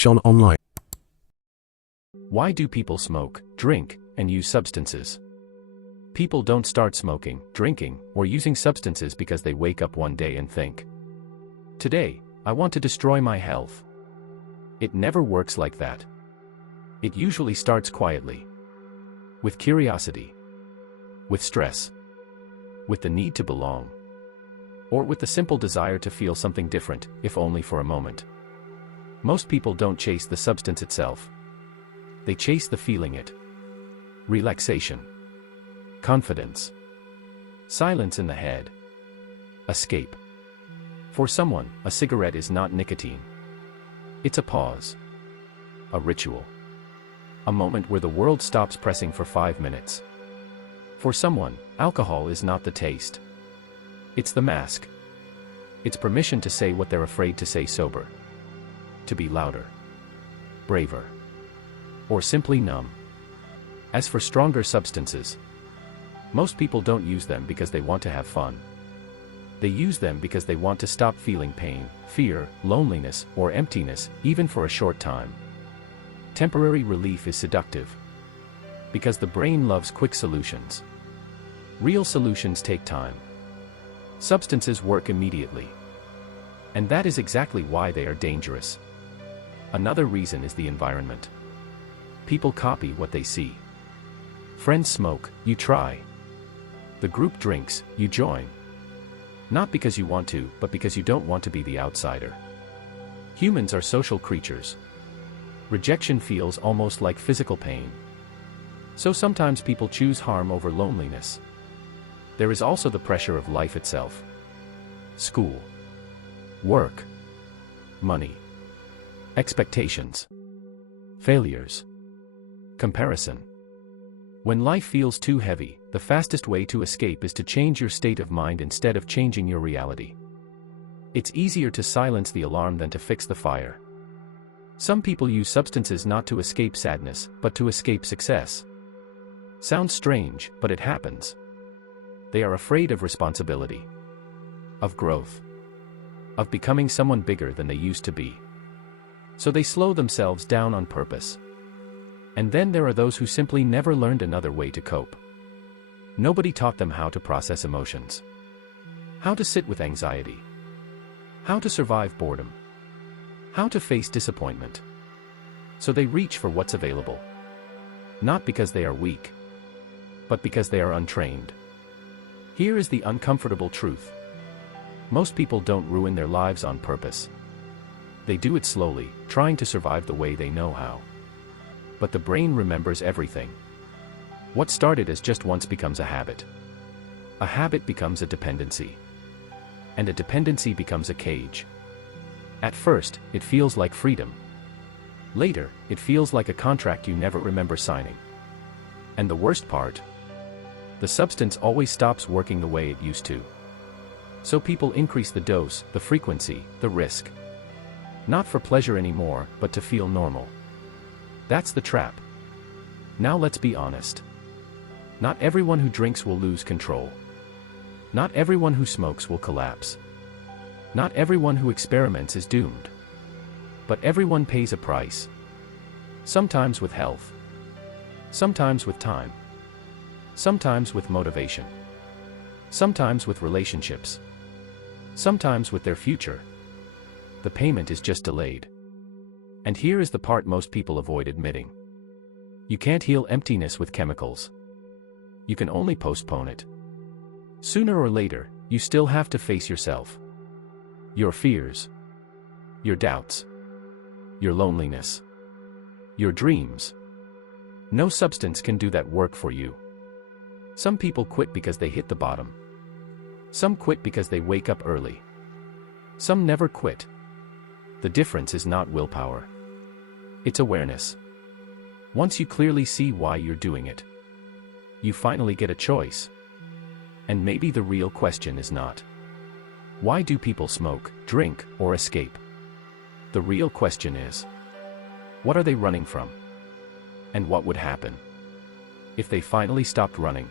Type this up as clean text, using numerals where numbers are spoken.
Shon online. Why do people smoke, drink, and use substances? People don't start smoking, drinking, or using substances because they wake up one day and think, "Today, I want to destroy my health." It never works like that. It usually starts quietly. With curiosity. With stress. With the need to belong. Or with the simple desire to feel something different, if only for a moment. Most people don't chase the substance itself. They chase the feeling it. Relaxation. Confidence. Silence in the head. Escape. For someone, a cigarette is not nicotine. It's a pause. A ritual. A moment where the world stops pressing for 5 minutes. For someone, alcohol is not the taste. It's the mask. It's permission to say what they're afraid to say sober. To be louder. Braver. Or simply numb. As for stronger substances, most people don't use them because they want to have fun. They use them because they want to stop feeling pain, fear, loneliness, or emptiness, even for a short time. Temporary relief is seductive. Because the brain loves quick solutions. Real solutions take time. Substances work immediately. And that is exactly why they are dangerous. Another reason is the environment. People copy what they see. Friends smoke, you try. The group drinks, you join. Not because you want to, but because you don't want to be the outsider. Humans are social creatures. Rejection feels almost like physical pain. So sometimes people choose harm over loneliness. There is also the pressure of life itself. School. Work. Money. Expectations. Failures. Comparison. When life feels too heavy, the fastest way to escape is to change your state of mind instead of changing your reality. It's easier to silence the alarm than to fix the fire. Some people use substances not to escape sadness, but to escape success. Sounds strange, but it happens. They are afraid of responsibility. Of growth. Of becoming someone bigger than they used to be. So they slow themselves down on purpose. And then there are those who simply never learned another way to cope. Nobody taught them how to process emotions. How to sit with anxiety. How to survive boredom. How to face disappointment. So they reach for what's available. Not because they are weak, but because they are untrained. Here is the uncomfortable truth. Most people don't ruin their lives on purpose. They do it slowly, trying to survive the way they know how. But the brain remembers everything. What started as just once becomes a habit. A habit becomes a dependency. And a dependency becomes a cage. At first, it feels like freedom. Later, it feels like a contract you never remember signing. And the worst part? The substance always stops working the way it used to. So people increase the dose, the frequency, the risk. Not for pleasure anymore, but to feel normal. That's the trap. Now let's be honest. Not everyone who drinks will lose control. Not everyone who smokes will collapse. Not everyone who experiments is doomed. But everyone pays a price. Sometimes with health. Sometimes with time. Sometimes with motivation. Sometimes with relationships. Sometimes with their future. The payment is just delayed. And here is the part most people avoid admitting. You can't heal emptiness with chemicals. You can only postpone it. Sooner or later, you still have to face yourself. Your fears. Your doubts. Your loneliness. Your dreams. No substance can do that work for you. Some people quit because they hit the bottom. Some quit because they wake up early. Some never quit. The difference is not willpower. It's awareness. Once you clearly see why you're doing it, you finally get a choice. And maybe the real question is not, why do people smoke, drink, or escape? The real question is, what are they running from? And what would happen if they finally stopped running?